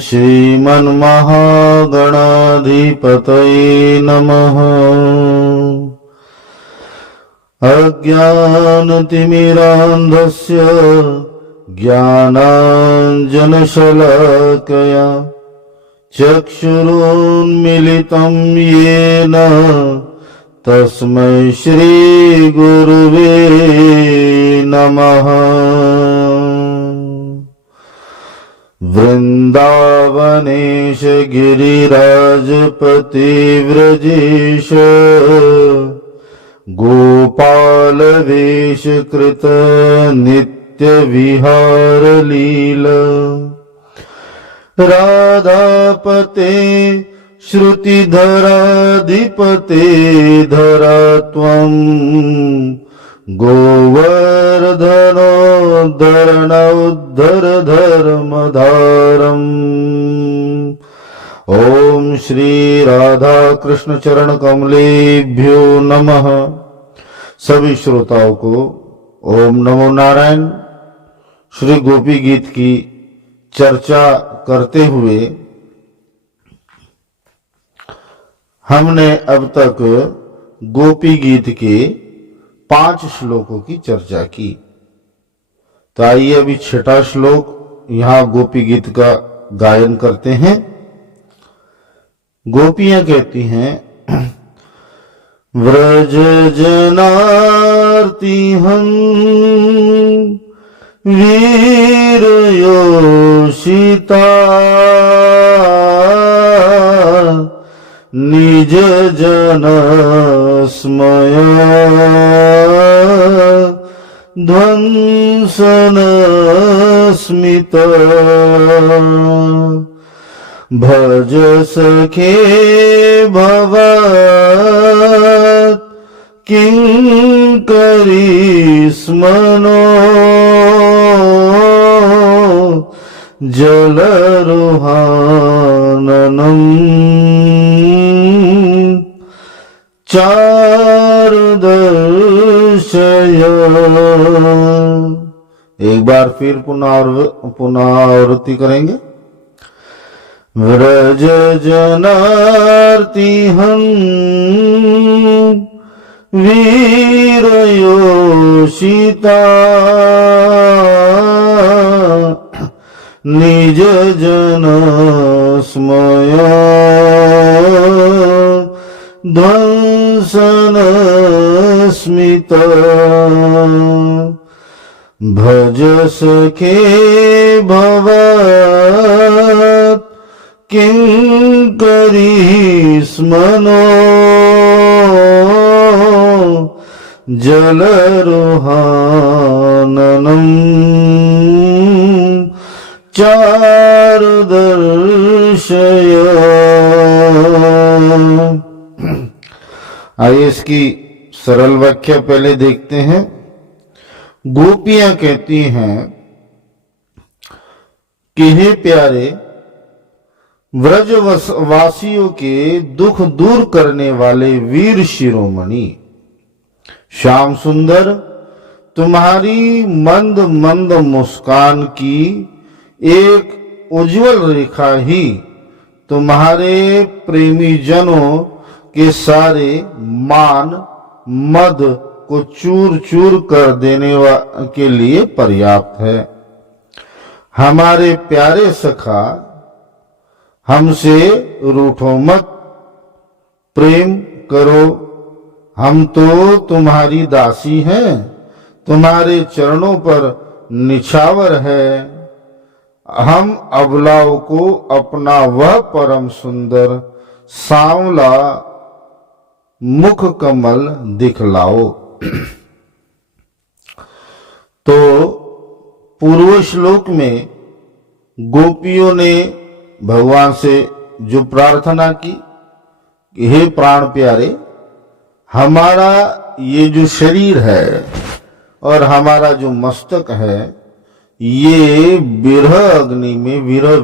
श्रीमन्महागणाधिपतये नमः। अज्ञानतिमिरान्धस्य ज्ञानाञ्जनशलाकया चक्षुरुन्मीलितं येन तस्मै श्रीगुरुवे नमः। वृन्दावनेश गिरिराजपति व्रजेश गोपालवेश कृत नित्य विहार लीला। राधापते श्रुतिधराधिपते धरा त्वं गोवर्धनोद्धरणोद्धर धर्मधारम्। ओम श्री राधा कृष्ण चरण कमलेभ्यो नमः। सभी श्रोताओं को ओम नमो नारायण। श्री गोपी गीत की चर्चा करते हुए हमने अब तक गोपी गीत के 5 श्लोकों की चर्चा की। तो आइए अभी 6वां श्लोक यहां गोपी गीत का गायन करते हैं। गोपियां कहती हैं, व्रज जनार्ति हम वीर योषिता निज जन स्मय ध्वंसन स्मित। भज सखे भवत् किंकरी स्मनो जलरोहाननम् चारुदर्शय। एक बार फिर पुनरावृत्ति करेंगे। व्रज जनार्ति हम वीर योषिता निज जन स्मय ध्वंसन स्मित। भज सखे भवत् किंकरी स्मनो जलरोहाननम् चारुदर्शय। आइए इसकी सरल व्याख्या पहले देखते हैं। गोपियां कहती हैं कि हे प्यारे, व्रजवासियों के दुख दूर करने वाले वीर शिरोमणि श्याम सुंदर, तुम्हारी मंद मंद मुस्कान की एक उज्जवल रेखा ही तुम्हारे प्रेमी जनों के सारे मान मद को चूर चूर कर देने के लिए पर्याप्त है। हमारे प्यारे सखा, हमसे रूठो मत, प्रेम करो। हम तो तुम्हारी दासी हैं, तुम्हारे चरणों पर निछावर है। हम अबलाओं को अपना वह परम सुंदर सांवला मुख कमल दिखलाओ। तो पूर्व श्लोक में गोपियों ने भगवान से जो प्रार्थना की कि हे प्राण प्यारे, हमारा ये जो शरीर है और हमारा जो मस्तक है, ये विरह अग्नि में, विरह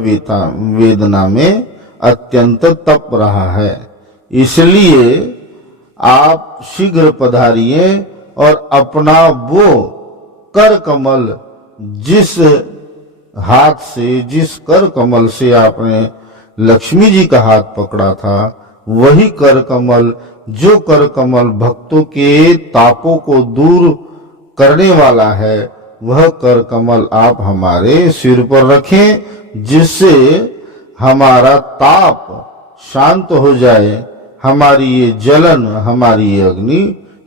वेदना में अत्यंत तप रहा है। इसलिए आप शीघ्र पधारिए और अपना वो कर कमल जिस हाथ से, जिस कर कमल से आपने लक्ष्मी जी का हाथ पकड़ा था, वही कर कमल, जो कर कमल भक्तों के तापों को दूर करने वाला है, वह कर कमल आप हमारे सिर पर रखें, जिससे हमारा ताप शांत हो जाए, हमारी ये जलन, हमारी ये अग्नि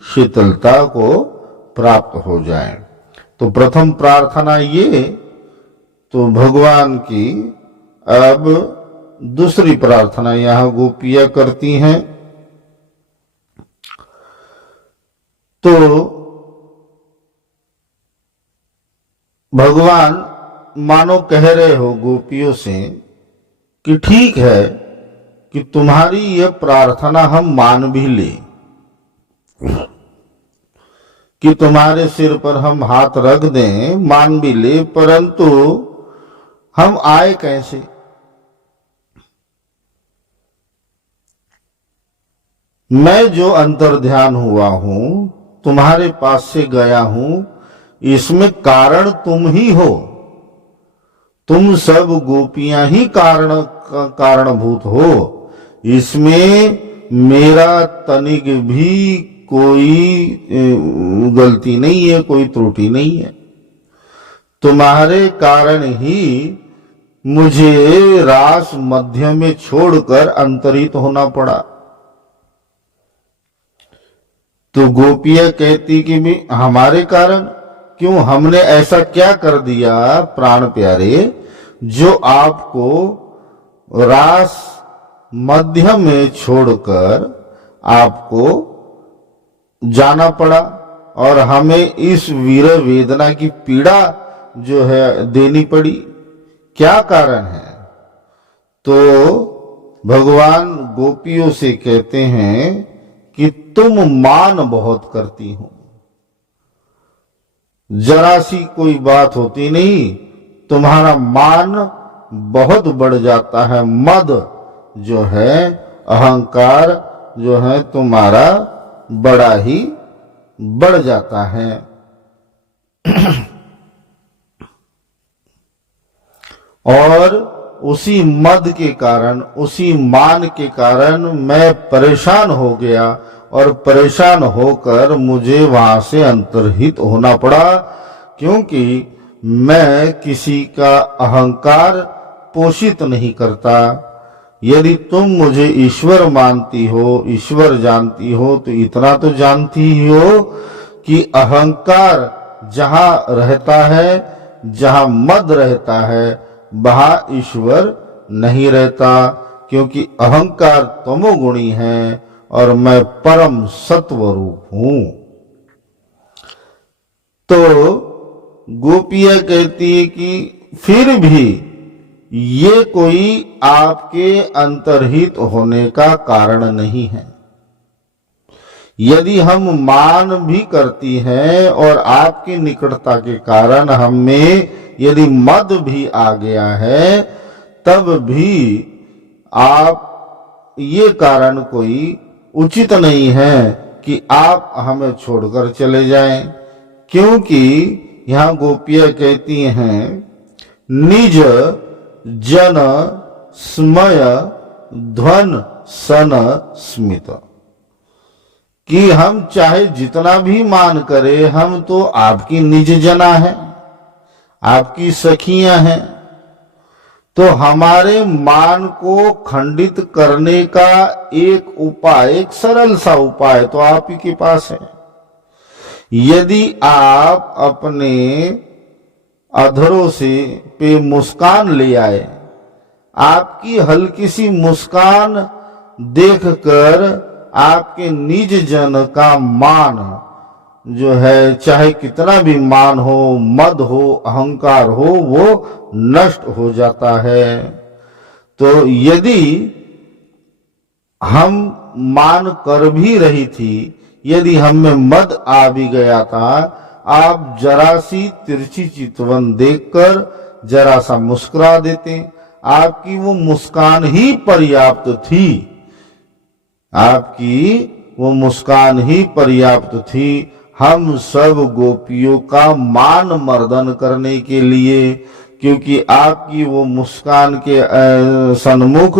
शीतलता को प्राप्त हो जाए। तो प्रथम प्रार्थना ये तो भगवान की। अब दूसरी प्रार्थना यहां गोपियां करती हैं। तो भगवान मानो कह रहे हो गोपियों से कि ठीक है कि तुम्हारी यह प्रार्थना हम मान भी ले कि तुम्हारे सिर पर हम हाथ रख दें, मान भी ले, परंतु हम आए कैसे? मैं जो अंतर्ध्यान हुआ हूं, तुम्हारे पास से गया हूं, इसमें कारण तुम ही हो। तुम सब गोपियां ही कारणभूत हो। इसमें मेरा तनिक भी कोई गलती नहीं है, कोई त्रुटि नहीं है। तुम्हारे कारण ही मुझे रास मध्य में छोड़कर अंतरित होना पड़ा। तो गोपियां कहती कि भी हमारे कारण क्यों? हमने ऐसा क्या कर दिया प्राण प्यारे जो आपको रास मध्य में छोड़कर आपको जाना पड़ा और हमें इस वीर वेदना की पीड़ा जो है देनी पड़ी? क्या कारण है? तो भगवान गोपियों से कहते हैं कि तुम मान बहुत करती हो। जरा सी कोई बात होती नहीं, तुम्हारा मान बहुत बढ़ जाता है। मद जो है, अहंकार जो है तुम्हारा बड़ा ही बढ़ जाता है। और उसी मद के कारण, उसी मान के कारण मैं परेशान हो गया और परेशान होकर मुझे वहां से अंतर्हित होना पड़ा, क्योंकि मैं किसी का अहंकार पोषित नहीं करता। यदि तुम मुझे ईश्वर मानती हो, ईश्वर जानती हो, तो इतना तो जानती ही हो कि अहंकार जहां रहता है, जहां मद रहता है, वहां ईश्वर नहीं रहता, क्योंकि अहंकार तमोगुणी है और मैं परम सत्व रूप हूं। तो गोपियां कहती है कि फिर भी ये कोई आपके अंतर्हित होने का कारण नहीं है। यदि हम मान भी करती हैं और आपकी निकटता के कारण हम में यदि मद भी आ गया है, तब भी आप ये कारण कोई उचित नहीं है कि आप हमें छोड़कर चले जाएं, क्योंकि यहां गोपियां कहती हैं निज जन स्मय ध्वन सन स्मित, कि हम चाहे जितना भी मान करें, हम तो आपकी निज जना है, आपकी सखियां हैं। तो हमारे मान को खंडित करने का एक उपाय, एक सरल सा उपाय तो आप ही के पास है। यदि आप अपने अधरों से पे मुस्कान ले आए, आपकी हल्की सी मुस्कान देखकर आपके निज जन का मान जो है, चाहे कितना भी मान हो, मद हो, अहंकार हो, वो नष्ट हो जाता है। तो यदि हम मान कर भी रही थी, यदि हम में मद आ भी गया था, आप जरा सी तिरछी चितवन देखकर जरा सा मुस्कुरा देते, आपकी वो मुस्कान ही पर्याप्त थी। आपकी वो मुस्कान ही पर्याप्त थी हम सब गोपियों का मान मर्दन करने के लिए। क्योंकि आपकी वो मुस्कान के सन्मुख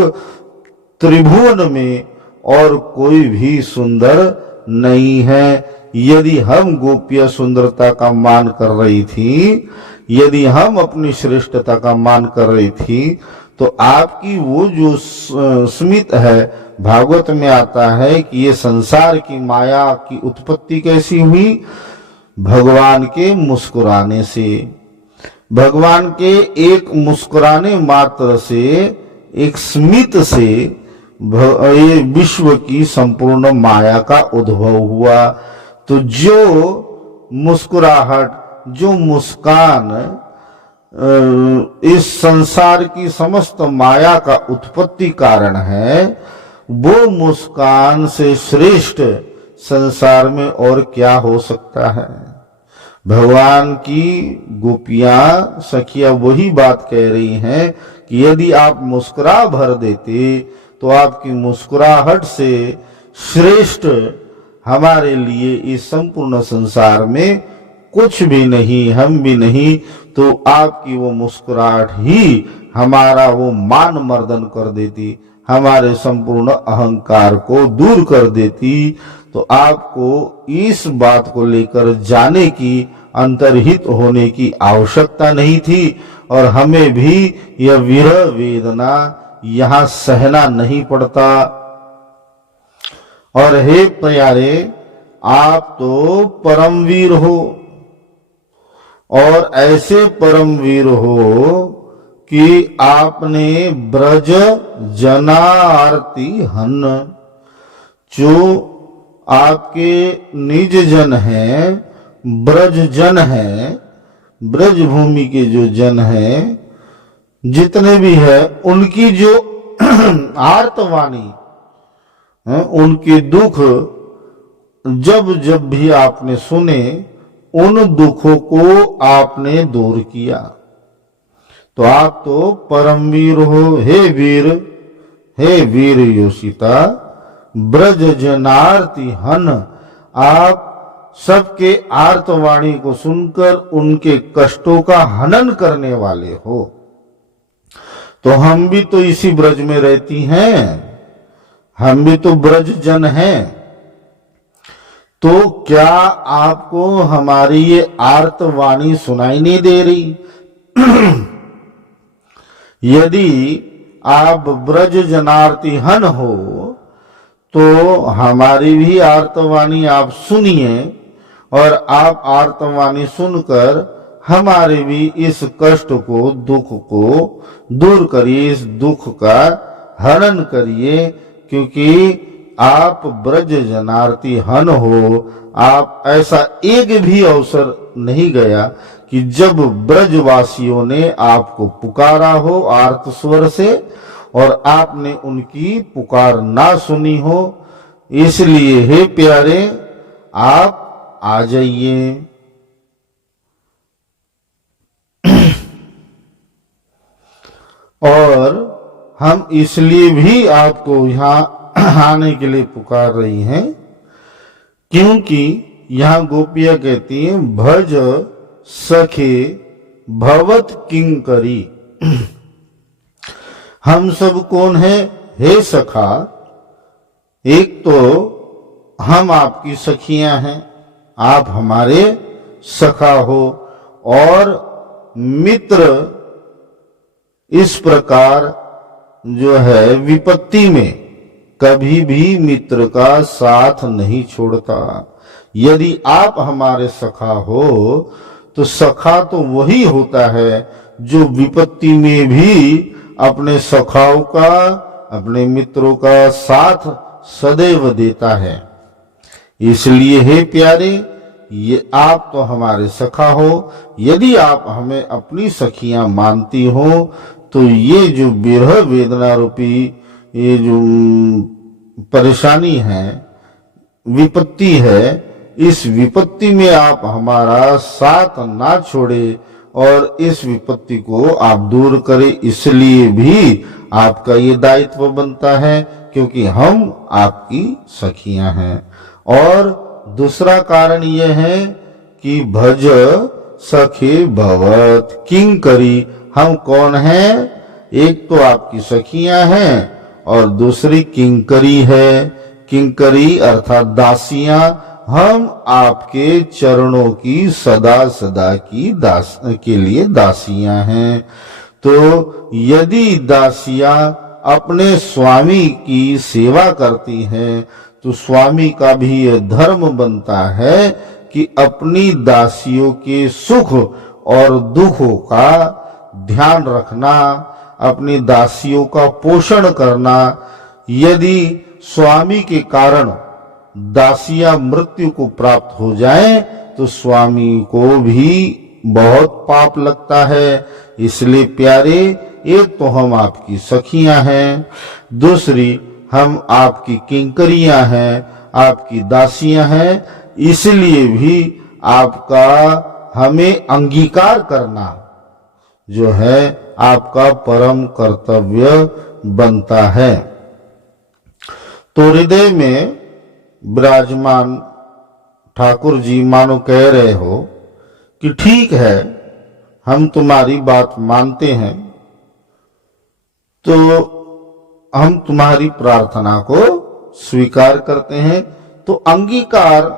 त्रिभुवन में और कोई भी सुंदर नहीं है। यदि हम गोपियां सुंदरता का मान कर रही थी, यदि हम अपनी श्रेष्ठता का मान कर रही थी, तो आपकी वो जो स्मित है, भागवत में आता है कि ये संसार की माया की उत्पत्ति कैसी हुई? भगवान के मुस्कुराने से। भगवान के एक मुस्कुराने मात्र से, एक स्मित से ये विश्व की संपूर्ण माया का उद्भव हुआ। तो जो मुस्कुराहट, जो मुस्कान इस संसार की समस्त माया का उत्पत्ति कारण है, वो मुस्कान से श्रेष्ठ संसार में और क्या हो सकता है? भगवान की गोपियां सखियां वही बात कह रही हैं कि यदि आप मुस्कुरा भर देते तो आपकी मुस्कुराहट से श्रेष्ठ हमारे लिए इस संपूर्ण संसार में कुछ भी नहीं, हम भी नहीं। तो आपकी वो मुस्कुराहट ही हमारा वो मान मर्दन कर देती, हमारे संपूर्ण अहंकार को दूर कर देती। तो आपको इस बात को लेकर जाने की, अंतर्हित होने की आवश्यकता नहीं थी, और हमें भी यह विरह वेदना यहां सहना नहीं पड़ता। और हे प्यारे, आप तो परमवीर हो, और ऐसे परमवीर हो कि आपने ब्रज जनार्ति हन, जो आपके निज जन हैं, ब्रज जन हैं, ब्रज भूमि के जो जन हैं, जितने भी है, उनकी जो आर्तवाणी, उनके दुख जब जब भी आपने सुने, उन दुखों को आपने दूर किया। तो आप तो परमवीर हो। हे वीर, हे वीर योषिता, ब्रज जनार्ति हन, आप सबके आर्तवाणी को सुनकर उनके कष्टों का हनन करने वाले हो। तो हम भी तो इसी ब्रज में रहती हैं, हम भी तो ब्रज जन हैं। तो क्या आपको हमारी ये आर्तवाणी सुनाई नहीं दे रही? यदि आप ब्रज जनार्ति हन हो तो हमारी भी आर्तवाणी आप सुनिए, और आप आर्तवाणी सुनकर हमारे भी इस कष्ट को, दुख को दूर करिए, इस दुख का हरण करिए। क्योंकि आप ब्रज जनार्ति हन हो। आप ऐसा एक भी अवसर नहीं गया कि जब ब्रजवासियों ने आपको पुकारा हो आर्त स्वर से और आपने उनकी पुकार ना सुनी हो। इसलिए हे प्यारे, आप आ जाइए। और हम इसलिए भी आपको यहाँ आने के लिए पुकार रही हैं, क्योंकि यहाँ गोपियां कहती हैं, भज सखे भवत किंकरी। हम सब कौन है? हे सखा, एक तो हम आपकी सखियां हैं, आप हमारे सखा हो, और मित्र इस प्रकार जो है विपत्ति में कभी भी मित्र का साथ नहीं छोड़ता। यदि आप हमारे सखा हो तो सखा तो वही होता है जो विपत्ति में भी अपने सखाओं का, अपने मित्रों का साथ सदैव देता है। इसलिए हे प्यारे, ये आप तो हमारे सखा हो। यदि आप हमें अपनी सखियां मानती हो तो ये जो विरह वेदना रूपी ये जो परेशानी है, विपत्ति है, इस विपत्ति में आप हमारा साथ ना छोड़े और इस विपत्ति को आप दूर करें। इसलिए भी आपका ये दायित्व बनता है, क्योंकि हम आपकी सखियां हैं। और दूसरा कारण यह है कि भज सखे भवत किंकरी, हम कौन हैं? एक तो आपकी सखियां हैं और दूसरी किंकरी है। किंकरी अर्थात दासियां, हम आपके चरणों की सदा सदा की दास के लिए दासियां हैं। तो यदि दासियां अपने स्वामी की सेवा करती हैं तो स्वामी का भी यह धर्म बनता है कि अपनी दासियों के सुख और दुखों का ध्यान रखना, अपनी दासियों का पोषण करना। यदि स्वामी के कारण दासियां मृत्यु को प्राप्त हो जाएं तो स्वामी को भी बहुत पाप लगता है। इसलिए प्यारे, एक तो हम आपकी सखियां हैं, दूसरी हम आपकी किंकरियां हैं, आपकी दासियां हैं। इसलिए भी आपका हमें अंगीकार करना जो है आपका परम कर्तव्य बनता है। तो हृदय में विराजमान ठाकुर जी मानो कह रहे हो कि ठीक है, हम तुम्हारी बात मानते हैं, तो हम तुम्हारी प्रार्थना को स्वीकार करते हैं। तो अंगीकार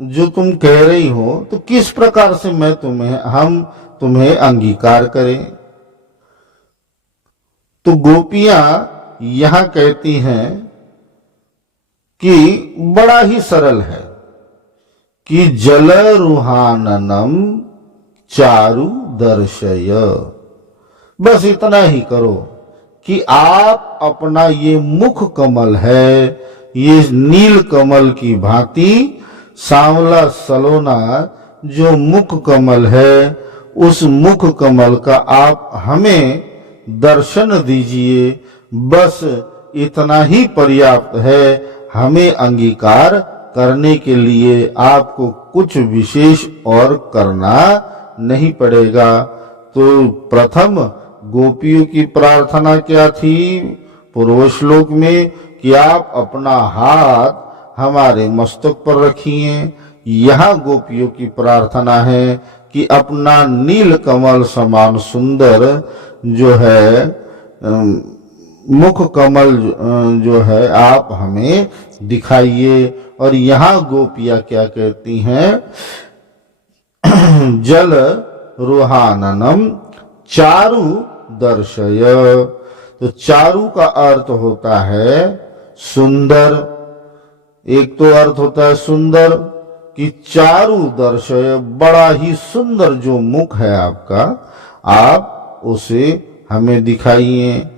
जो तुम कह रही हो, तो किस प्रकार से हम तुम्हें अंगीकार करें? तो गोपियां यहां कहती हैं कि बड़ा ही सरल है कि जल रुहाननम चारु दर्शय। बस इतना ही करो कि आप अपना ये मुख कमल है, ये नील कमल की भांति सांवला सलोना जो मुख कमल है, उस मुख कमल का आप हमें दर्शन दीजिए। बस इतना ही पर्याप्त है। हमें अंगीकार करने के लिए आपको कुछ विशेष और करना नहीं पड़ेगा। तो प्रथम गोपियों की प्रार्थना क्या थी पूर्व श्लोक में? कि आप अपना हाथ हमारे मस्तक पर रखिए। यहाँ गोपियों की प्रार्थना है कि अपना नील कमल समान सुंदर जो है मुख कमल जो है आप हमें दिखाइए। और यहाँ गोपियां क्या कहती हैं? जल रुहाननम चारु दर्शय। तो चारु का अर्थ होता है सुंदर। एक तो अर्थ होता है सुंदर कि चारु दर्शय, बड़ा ही सुंदर जो मुख है आपका, आप उसे हमें दिखाइए,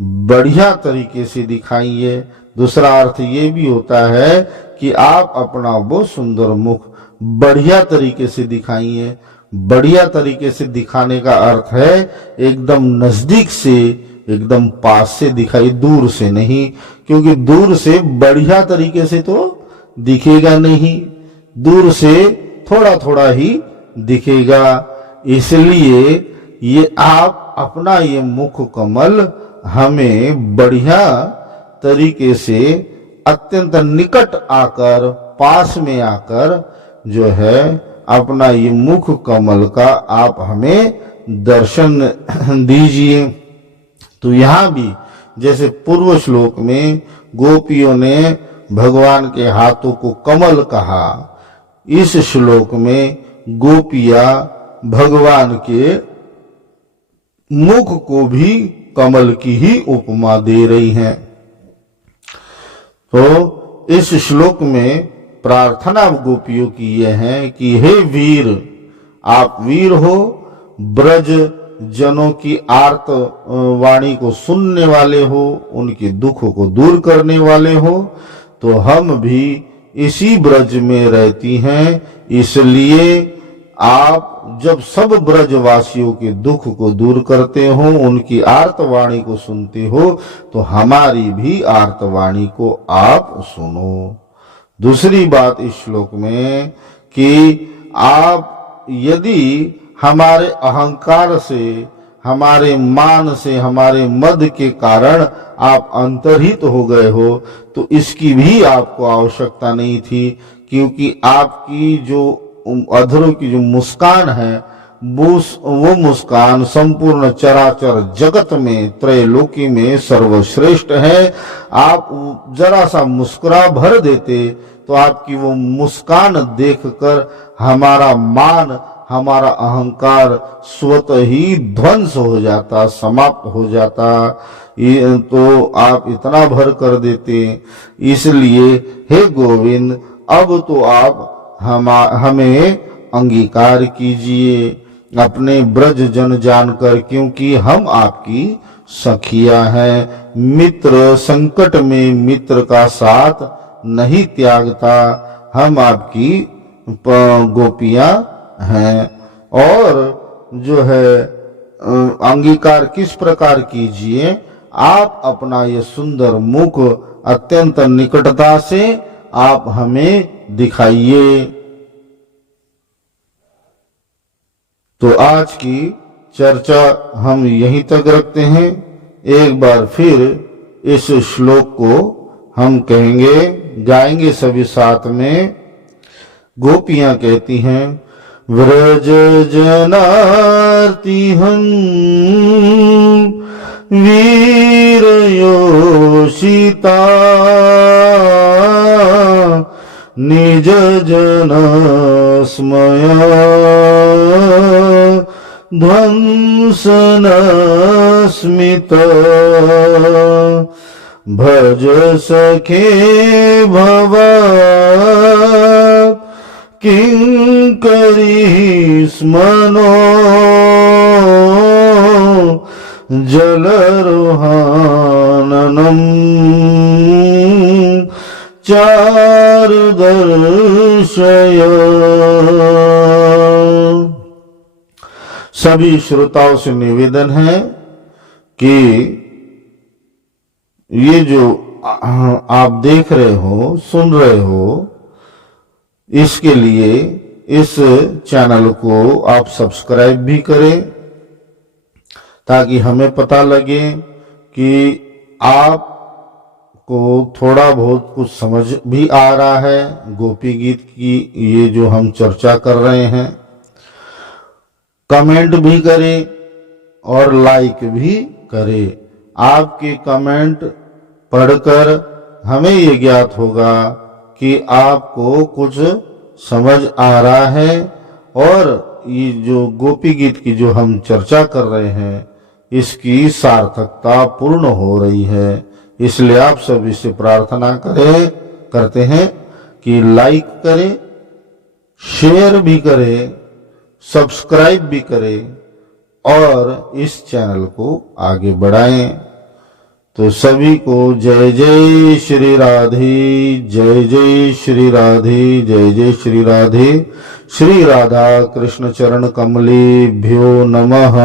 बढ़िया तरीके से दिखाइए। दूसरा अर्थ ये भी होता है कि आप अपना वो सुंदर मुख बढ़िया तरीके से दिखाइए। बढ़िया तरीके से दिखाने का अर्थ है एकदम नजदीक से, एकदम पास से दिखाइए, दूर से नहीं, क्योंकि दूर से बढ़िया तरीके से तो दिखेगा नहीं, दूर से थोड़ा थोड़ा ही दिखेगा। इसलिए ये आप अपना ये मुख कमल हमें बढ़िया तरीके से अत्यंत निकट आकर, पास में आकर जो है अपना ये मुख कमल का आप हमें दर्शन दीजिए। तो यहां भी जैसे पूर्व श्लोक में गोपियों ने भगवान के हाथों को कमल कहा, इस श्लोक में गोपियां भगवान के मुख को भी कमल की ही उपमा दे रही हैं। तो इस श्लोक में प्रार्थना गोपियों की यह है कि हे वीर, आप वीर हो, ब्रज जनों की आर्त वाणी को सुनने वाले हो, उनके दुखों को दूर करने वाले हो। तो हम भी इसी ब्रज में रहती हैं, इसलिए आप जब सब ब्रजवासियों के दुख को दूर करते हो, उनकी आर्तवाणी को सुनते हो, तो हमारी भी आर्तवाणी को आप सुनो। दूसरी बात इस श्लोक में कि आप यदि हमारे अहंकार से, हमारे मान से, हमारे मद के कारण आप अंतर्हित हो गए हो, तो इसकी भी आपको आवश्यकता नहीं थी, क्योंकि आपकी जो अधरों की जो मुस्कान है वो मुस्कान संपूर्ण चराचर जगत में त्रैलोकी में सर्वश्रेष्ठ है। आप जरा सा मुस्कुरा भर देते तो आपकी वो मुस्कान देखकर हमारा मान, हमारा अहंकार स्वतः ही ध्वंस हो जाता, समाप्त हो जाता। तो आप इतना भर कर देते। इसलिए हे गोविंद, अब तो आप हमें अंगीकार कीजिए अपने ब्रज जन जानकर, क्योंकि हम आपकी सखियां हैं। मित्र संकट में मित्र का साथ नहीं त्यागता, हम आपकी गोपियां हैं। और जो है अंगीकार किस प्रकार कीजिए, आप अपना ये सुंदर मुख अत्यंत निकटता से आप हमें दिखाइए। तो आज की चर्चा हम यहीं तक रखते हैं। एक बार फिर इस श्लोक को हम कहेंगे, गाएंगे सभी साथ में। गोपियां कहती हैं, व्रज जनार्ति हम वीर योषिता निज जन स्मया ध्वंसन स्मित भज सखे भव किंकरी स्मनो जलरोहाननम चार दर्शय। सभी श्रोताओं से निवेदन है कि ये जो आप देख रहे हो, सुन रहे हो, इसके लिए इस चैनल को आप सब्सक्राइब भी करें, ताकि हमें पता लगे कि आप को थोड़ा बहुत कुछ समझ भी आ रहा है गोपी गीत की, ये जो हम चर्चा कर रहे हैं। कमेंट भी करें और लाइक भी करें। आपके कमेंट पढ़कर हमें ये ज्ञात होगा कि आपको कुछ समझ आ रहा है, और ये जो गोपी गीत की जो हम चर्चा कर रहे हैं इसकी सार्थकता पूर्ण हो रही है। इसलिए आप सभी से प्रार्थना करते हैं कि लाइक करें, शेयर भी करें, सब्सक्राइब भी करें और इस चैनल को आगे बढ़ाएं। तो सभी को जय जय श्री राधे, जय जय श्री राधे, जय जय श्री राधे। श्री राधा कृष्ण चरण कमलेभ्यो नमः।